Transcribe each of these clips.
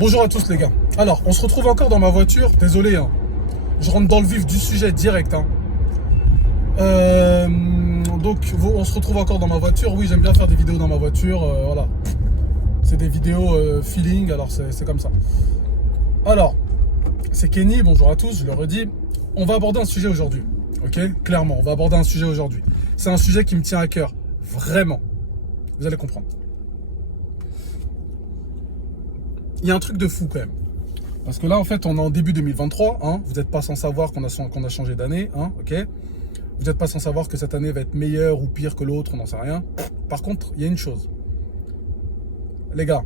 Bonjour à tous les gars. Alors, on se retrouve encore dans ma voiture. Désolé, hein. Je rentre dans le vif du sujet direct. Hein. Donc, on se retrouve encore dans ma voiture. Oui, j'aime bien faire des vidéos dans ma voiture. Voilà. C'est des vidéos feeling, alors c'est comme ça. Alors, c'est Kenny, bonjour à tous, je le redis. On va aborder un sujet aujourd'hui. Ok? Clairement, on va aborder un sujet aujourd'hui. C'est un sujet qui me tient à cœur. Vraiment. Vous allez comprendre. Il y a un truc de fou quand même. Parce que là, en fait, on est en début 2023. Hein, vous n'êtes pas sans savoir qu'on a changé d'année. Hein, ok. Vous n'êtes pas sans savoir que cette année va être meilleure ou pire que l'autre, on n'en sait rien. Par contre, il y a une chose. Les gars,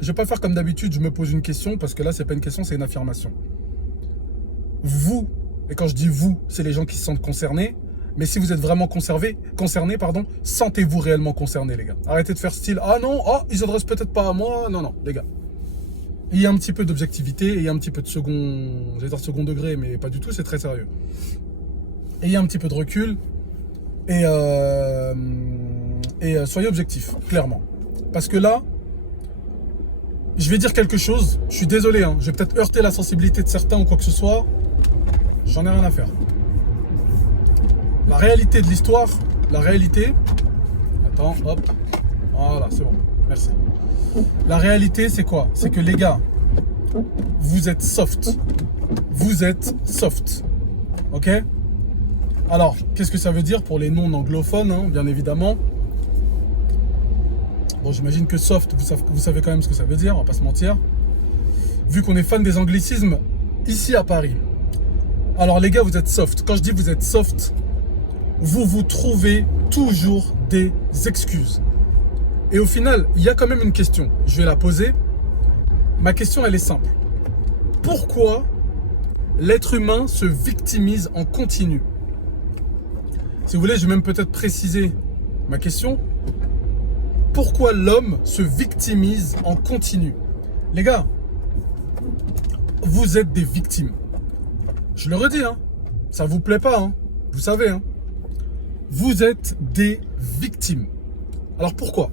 je ne vais pas faire comme d'habitude, je me pose une question, parce que là, ce n'est pas une question, c'est une affirmation. Vous, et quand je dis vous, c'est les gens qui se sentent concernés, mais si vous êtes vraiment concernés, sentez-vous réellement concernés, les gars. Arrêtez de faire style, ah non, oh, ils s'adressent peut-être pas à moi. Non, non, les gars. Il y a un petit peu d'objectivité, et il y a un petit peu de second degré, mais pas du tout, c'est très sérieux. Et il y a un petit peu de recul, et soyez objectifs, clairement. Parce que là, je vais dire quelque chose, je suis désolé, hein, je vais peut-être heurter la sensibilité de certains ou quoi que ce soit, j'en ai rien à faire. La réalité de l'histoire, attends, hop, voilà, c'est bon, merci. La réalité, c'est quoi? C'est que les gars, vous êtes soft, ok? Alors, qu'est-ce que ça veut dire pour les non-anglophones, hein, bien évidemment? Bon, j'imagine que soft, vous savez quand même ce que ça veut dire, on va pas se mentir. Vu qu'on est fan des anglicismes, ici à Paris. Alors les gars, vous êtes soft. Quand je dis vous êtes soft, vous trouvez toujours des excuses. Et au final, il y a quand même une question. Je vais la poser. Ma question, elle est simple. Pourquoi l'être humain se victimise en continu? Si vous voulez, je vais même peut-être préciser ma question. Pourquoi l'homme se victimise en continu? Les gars, vous êtes des victimes. Je le redis, hein. Ça vous plaît pas, hein. Vous savez, hein. Vous êtes des victimes. Alors pourquoi?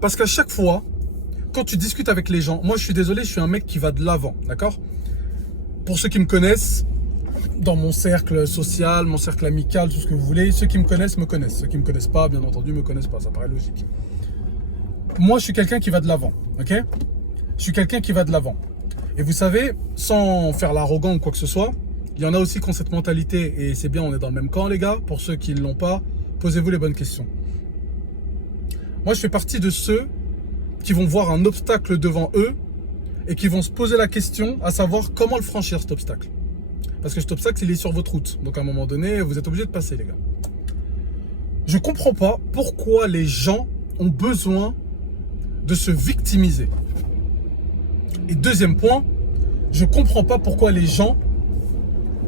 Parce qu'à chaque fois, quand tu discutes avec les gens, moi je suis désolé, je suis un mec qui va de l'avant, d'accord? Pour ceux qui me connaissent, dans mon cercle social, mon cercle amical, tout ce que vous voulez, ceux qui me connaissent me connaissent. Ceux qui ne me connaissent pas, bien entendu, me connaissent pas, ça paraît logique. Moi, je suis quelqu'un qui va de l'avant, ok? Je suis quelqu'un qui va de l'avant. Et vous savez, sans faire l'arrogant ou quoi que ce soit, il y en a aussi qui ont cette mentalité, et c'est bien, on est dans le même camp, les gars. Pour ceux qui ne l'ont pas, posez-vous les bonnes questions. Moi, je fais partie de ceux qui vont voir un obstacle devant eux et qui vont se poser la question à savoir comment le franchir, cet obstacle. Parce que cet obstacle, il est sur votre route. Donc à un moment donné, vous êtes obligé de passer, les gars. Je ne comprends pas pourquoi les gens ont besoin de se victimiser. Et deuxième point, je ne comprends pas pourquoi les gens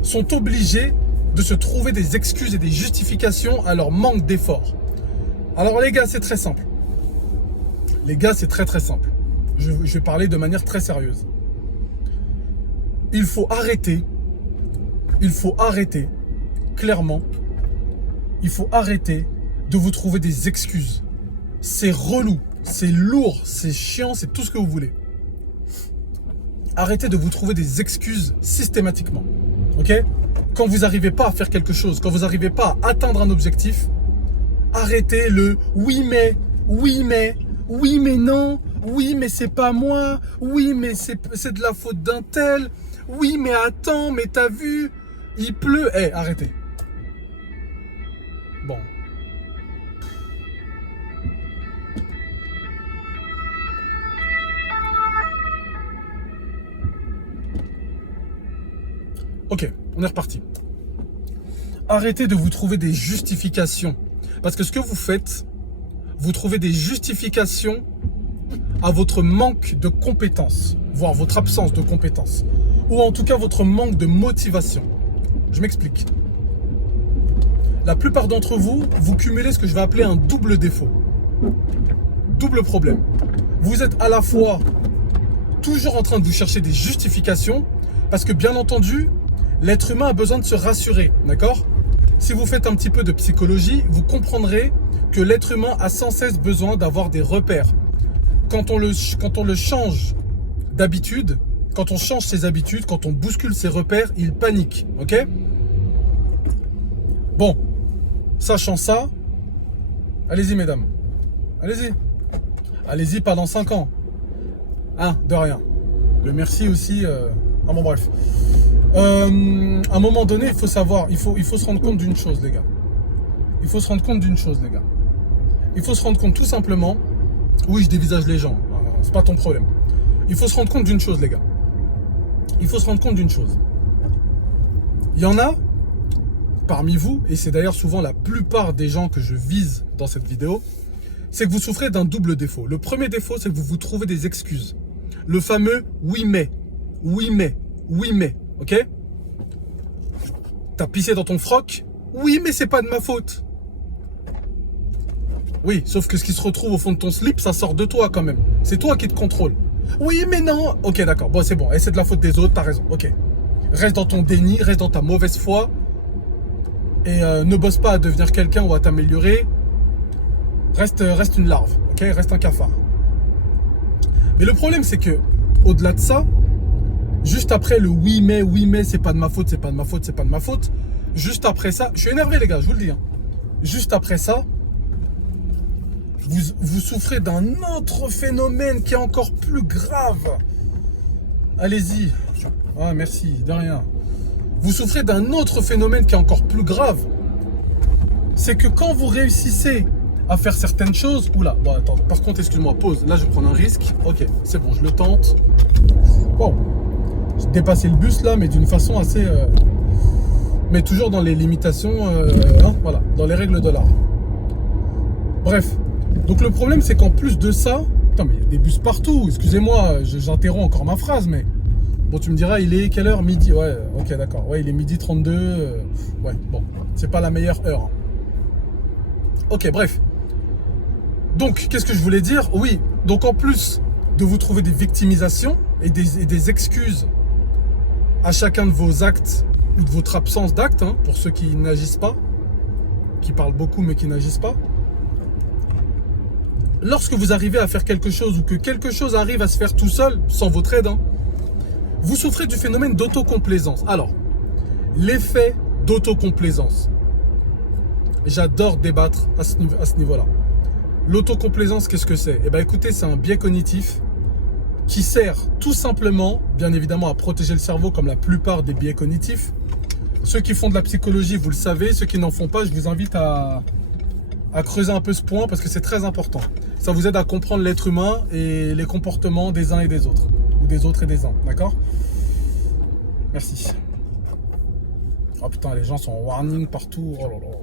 sont obligés de se trouver des excuses et des justifications à leur manque d'effort. Alors les gars, c'est très simple. Les gars, c'est très simple. Je vais parler de manière très sérieuse. Il faut arrêter, clairement, il faut arrêter de vous trouver des excuses. C'est relou, c'est lourd, c'est chiant, c'est tout ce que vous voulez. Arrêtez de vous trouver des excuses systématiquement, ok? Quand vous n'arrivez pas à faire quelque chose, quand vous n'arrivez pas à atteindre un objectif, arrêtez le « oui mais non, oui mais c'est pas moi, oui mais c'est de la faute d'un tel, oui mais attends, mais t'as vu, il pleut. » Eh, arrêtez. Bon. Ok, on est reparti. Arrêtez de vous trouver des justifications. Parce que ce que vous faites, vous trouvez des justifications à votre manque de compétences, voire votre absence de compétences. Ou en tout cas, votre manque de motivation. Je m'explique. La plupart d'entre vous, vous cumulez ce que je vais appeler un double défaut. Double problème. Vous êtes à la fois toujours en train de vous chercher des justifications, parce que bien entendu, l'être humain a besoin de se rassurer, d'accord? Si vous faites un petit peu de psychologie, vous comprendrez que l'être humain a sans cesse besoin d'avoir des repères. quand on le change d'habitude, quand on change ses habitudes, quand on bouscule ses repères, il panique, ok? Bon, sachant ça, allez-y mesdames, allez-y. Allez-y, pas dans 5 ans. Hein, de rien. Le merci aussi. Ah bon, bref. À un moment donné, il faut savoir, il faut se rendre compte d'une chose, les gars. Il faut se rendre compte d'une chose, les gars. Il faut se rendre compte tout simplement. Oui, je dévisage les gens. C'est pas ton problème. Il faut se rendre compte d'une chose, les gars. Il faut se rendre compte d'une chose. Il y en a parmi vous, et c'est d'ailleurs souvent la plupart des gens que je vise dans cette vidéo, c'est que vous souffrez d'un double défaut. Le premier défaut, c'est que vous vous trouvez des excuses. Le fameux oui mais, oui mais, oui mais, ok? T'as pissé dans ton froc? Oui mais c'est pas de ma faute. Oui, sauf que ce qui se retrouve au fond de ton slip, ça sort de toi quand même. C'est toi qui te contrôle. Oui mais non. Ok d'accord, bon c'est bon, et c'est de la faute des autres, t'as raison, ok. Reste dans ton déni, reste dans ta mauvaise foi. Et ne bosse pas à devenir quelqu'un ou à t'améliorer. Reste une larve, ok? Reste un cafard. Mais le problème, c'est que, au-delà de ça, juste après le oui mais, c'est pas de ma faute, c'est pas de ma faute, c'est pas de ma faute, juste après ça, je suis énervé les gars, je vous le dis. Hein. Juste après ça, vous souffrez d'un autre phénomène qui est encore plus grave. Allez-y. Ah, merci, de rien. Vous souffrez d'un autre phénomène qui est encore plus grave. C'est que quand vous réussissez à faire certaines choses... Oula, bon attends, par contre, excuse-moi, pause. Là, je vais prendre un risque. Ok, c'est bon, je le tente. Bon, j'ai dépassé le bus là, mais d'une façon assez... mais toujours dans les limitations, hein, voilà, dans les règles de l'art. Bref, donc le problème, c'est qu'en plus de ça... Putain, mais il y a des bus partout. Excusez-moi, j'interromps encore ma phrase, mais... Bon, tu me diras, il est quelle heure? Midi. Ouais, ok, d'accord. Ouais, il est midi 32. Ouais, bon, c'est pas la meilleure heure. Hein. Ok, bref. Donc, qu'est-ce que je voulais dire? Oui, donc en plus de vous trouver des victimisations et des excuses à chacun de vos actes ou de votre absence d'actes, hein, pour ceux qui n'agissent pas, qui parlent beaucoup mais qui n'agissent pas, lorsque vous arrivez à faire quelque chose ou que quelque chose arrive à se faire tout seul, sans votre aide, hein, vous souffrez du phénomène d'autocomplaisance. Alors, l'effet d'autocomplaisance. J'adore débattre à ce niveau-là. L'autocomplaisance, qu'est-ce que c'est? Eh bien, écoutez, c'est un biais cognitif qui sert tout simplement, bien évidemment, à protéger le cerveau comme la plupart des biais cognitifs. Ceux qui font de la psychologie, vous le savez. Ceux qui n'en font pas, je vous invite à creuser un peu ce point parce que c'est très important. Ça vous aide à comprendre l'être humain et les comportements des uns et des autres. Ou des autres et des uns, d'accord? Merci. Oh putain, les gens sont en warning partout. Oh là là.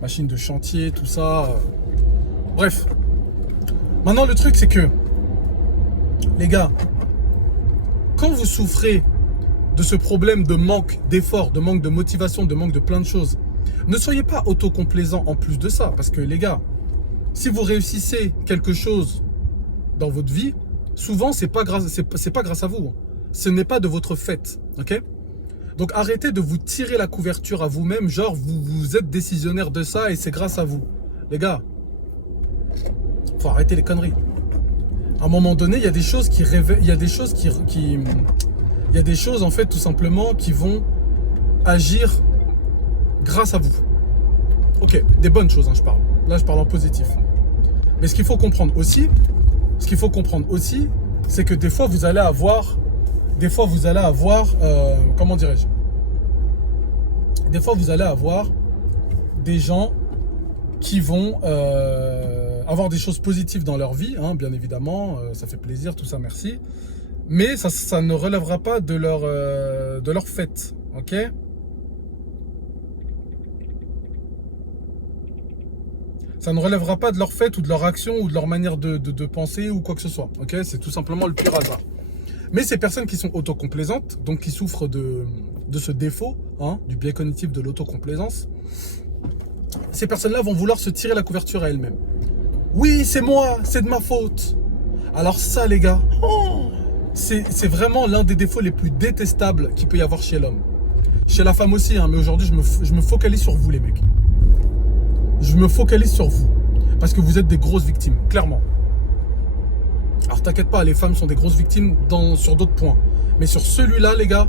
Machine de chantier, tout ça. Bref. Maintenant, le truc, c'est que, les gars, quand vous souffrez de ce problème de manque d'effort, de manque de motivation, de manque de plein de choses, ne soyez pas autocomplaisant en plus de ça. Parce que, les gars, si vous réussissez quelque chose dans votre vie, souvent, c'est pas grâce à vous. Ce n'est pas de votre fait. Ok? Donc, arrêtez de vous tirer la couverture à vous-même. Genre, vous êtes décisionnaire de ça et c'est grâce à vous. Les gars, faut arrêter les conneries. À un moment donné, il y a des choses qui révèlent, il y a des choses il y a des choses, en fait, tout simplement, qui vont agir grâce à vous. Ok, des bonnes choses, hein, je parle. Là, je parle en positif. Mais ce qu'il faut comprendre aussi, c'est que des fois, vous allez avoir, comment dirais-je? Des fois, vous allez avoir des gens qui vont avoir des choses positives dans leur vie, hein, bien évidemment, ça fait plaisir, tout ça, merci. Mais ça ne relèvera pas de leur fait, ok? Ça ne relèvera pas de leur fait ou de leur action ou de leur manière de penser ou quoi que ce soit, ok? C'est tout simplement le pur hasard. Mais ces personnes qui sont autocomplaisantes, donc qui souffrent de ce défaut, hein, du biais cognitif de l'autocomplaisance, ces personnes-là vont vouloir se tirer la couverture à elles-mêmes. Oui, c'est moi, c'est de ma faute. Alors ça, les gars, c'est vraiment l'un des défauts les plus détestables qu'il peut y avoir chez l'homme. Chez la femme aussi, hein, mais aujourd'hui, je me focalise sur vous, les mecs. Je me focalise sur vous. Parce que vous êtes des grosses victimes, clairement. Alors t'inquiète pas, les femmes sont des grosses victimes sur d'autres points. Mais sur celui-là, les gars,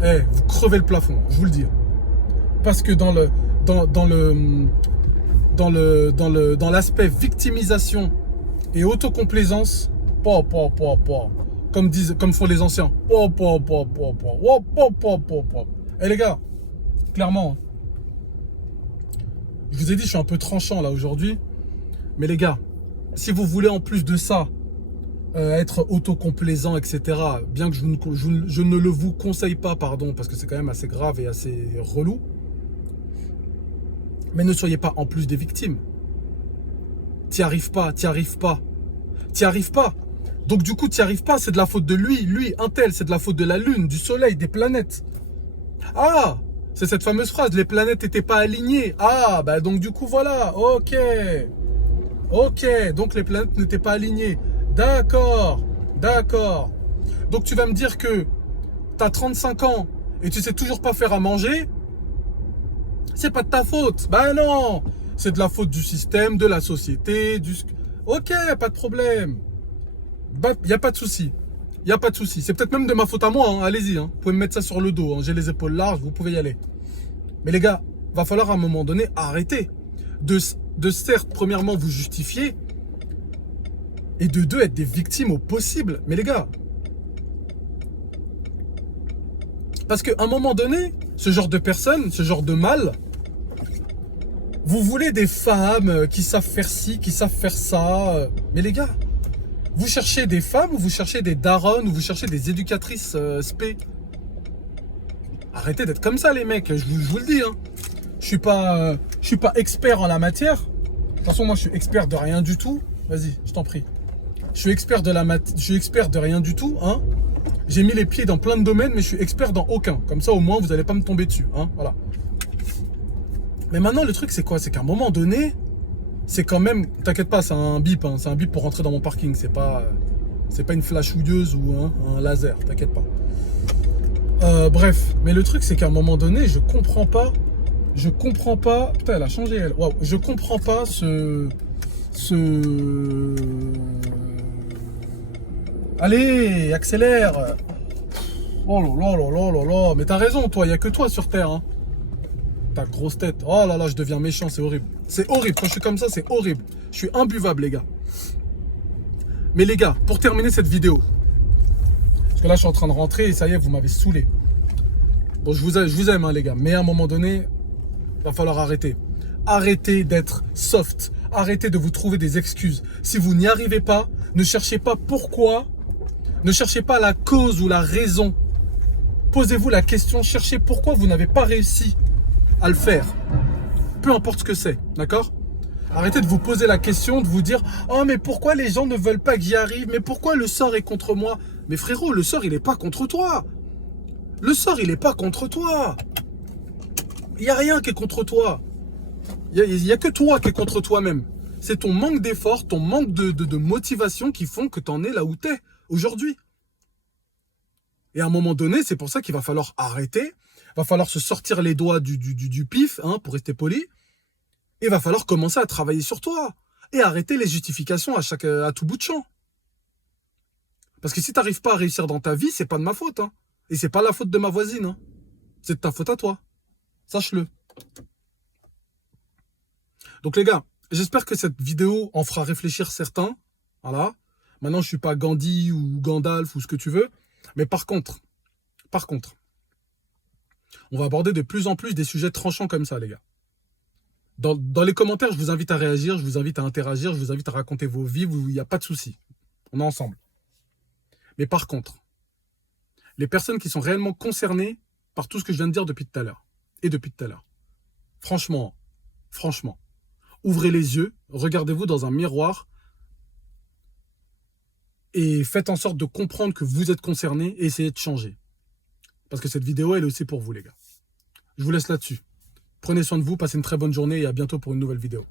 vous crevez le plafond, je vous le dis. Parce que dans l'aspect victimisation et autocomplaisance, comme font les anciens. Et les gars, clairement, je vous ai dit, je suis un peu tranchant là aujourd'hui. Mais les gars, si vous voulez en plus de ça, être autocomplaisant, etc., bien que je ne le vous conseille pas, pardon, parce que c'est quand même assez grave et assez relou, mais ne soyez pas en plus des victimes. T'y arrives pas. Donc du coup, t'y arrives pas, c'est de la faute de lui, un tel, c'est de la faute de la lune, du soleil, des planètes. Ah, c'est cette fameuse phrase, les planètes n'étaient pas alignées. Ah, bah donc du coup, voilà, ok, donc les planètes n'étaient pas alignées. D'accord. Donc tu vas me dire que t'as 35 ans et tu sais toujours pas faire à manger, c'est pas de ta faute. Bah non, c'est de la faute du système, de la société, Ok, pas de problème. Y a pas de souci. C'est peut-être même de ma faute à moi, hein. Allez-y, hein. Vous pouvez me mettre ça sur le dos, hein. J'ai les épaules larges, vous pouvez y aller. Mais les gars, va falloir à un moment donné arrêter de certes, premièrement, vous justifier, et de deux, être des victimes au possible. Mais les gars, parce qu'à un moment donné, ce genre de personnes, ce genre de mal, vous voulez des femmes qui savent faire ci, qui savent faire ça. Mais les gars, vous cherchez des femmes ou vous cherchez des daronnes ou vous cherchez des éducatrices spé? Arrêtez d'être comme ça, les mecs, je vous le dis. Hein. Je suis pas expert en la matière. De toute façon, moi, je suis expert de rien du tout. Vas-y, je t'en prie. Je suis expert de rien du tout. Hein. J'ai mis les pieds dans plein de domaines, mais je suis expert dans aucun. Comme ça, au moins, vous n'allez pas me tomber dessus. Hein. Voilà. Mais maintenant, le truc, c'est quoi? C'est qu'à un moment donné, c'est quand même... T'inquiète pas, c'est un bip. Hein. C'est un bip pour rentrer dans mon parking. C'est pas une flashouilleuse ou un laser. T'inquiète pas. Bref. Mais le truc, c'est qu'à un moment donné, je comprends pas... Putain, elle a changé, elle. Waouh. Je comprends pas Allez, accélère. Oh là là. Mais t'as raison, toi. Il n'y a que toi sur Terre. Hein. Ta grosse tête. Oh là là, je deviens méchant. C'est horrible. C'est horrible. Quand je suis comme ça, c'est horrible. Je suis imbuvable, les gars. Mais les gars, pour terminer cette vidéo, parce que là, je suis en train de rentrer et ça y est, vous m'avez saoulé. Bon, je vous aime, hein, les gars. Mais à un moment donné, il va falloir arrêter. Arrêtez d'être soft. Arrêtez de vous trouver des excuses. Si vous n'y arrivez pas, ne cherchez pas pourquoi. Ne cherchez pas la cause ou la raison. Posez-vous la question, cherchez pourquoi vous n'avez pas réussi à le faire. Peu importe ce que c'est, d'accord? Arrêtez de vous poser la question, de vous dire « Oh, mais pourquoi les gens ne veulent pas que j'y arrive? Mais pourquoi le sort est contre moi ?» Mais frérot, le sort, il n'est pas contre toi. Le sort, il n'est pas contre toi. Il n'y a rien qui est contre toi. Il n'y a que toi qui est contre toi-même. C'est ton manque d'effort, ton manque de motivation qui font que tu en es là où tu es aujourd'hui. Et à un moment donné, c'est pour ça qu'il va falloir arrêter. Il va falloir se sortir les doigts du pif, hein, pour rester poli. Et il va falloir commencer à travailler sur toi. Et arrêter les justifications à tout bout de champ. Parce que si tu n'arrives pas à réussir dans ta vie, c'est pas de ma faute. Hein. Et c'est pas la faute de ma voisine. Hein. C'est de ta faute à toi. Sache-le. Donc les gars, j'espère que cette vidéo en fera réfléchir certains. Voilà. Maintenant, je suis pas Gandhi ou Gandalf ou ce que tu veux. Mais par contre, on va aborder de plus en plus des sujets tranchants comme ça, les gars. Dans les commentaires, je vous invite à réagir, je vous invite à interagir, je vous invite à raconter vos vies. Il n'y a pas de souci. On est ensemble. Mais par contre, les personnes qui sont réellement concernées par tout ce que je viens de dire depuis tout à l'heure, franchement, ouvrez les yeux, regardez-vous dans un miroir et faites en sorte de comprendre que vous êtes concerné et essayez de changer. Parce que cette vidéo, elle est aussi pour vous, les gars. Je vous laisse là-dessus. Prenez soin de vous, passez une très bonne journée et à bientôt pour une nouvelle vidéo.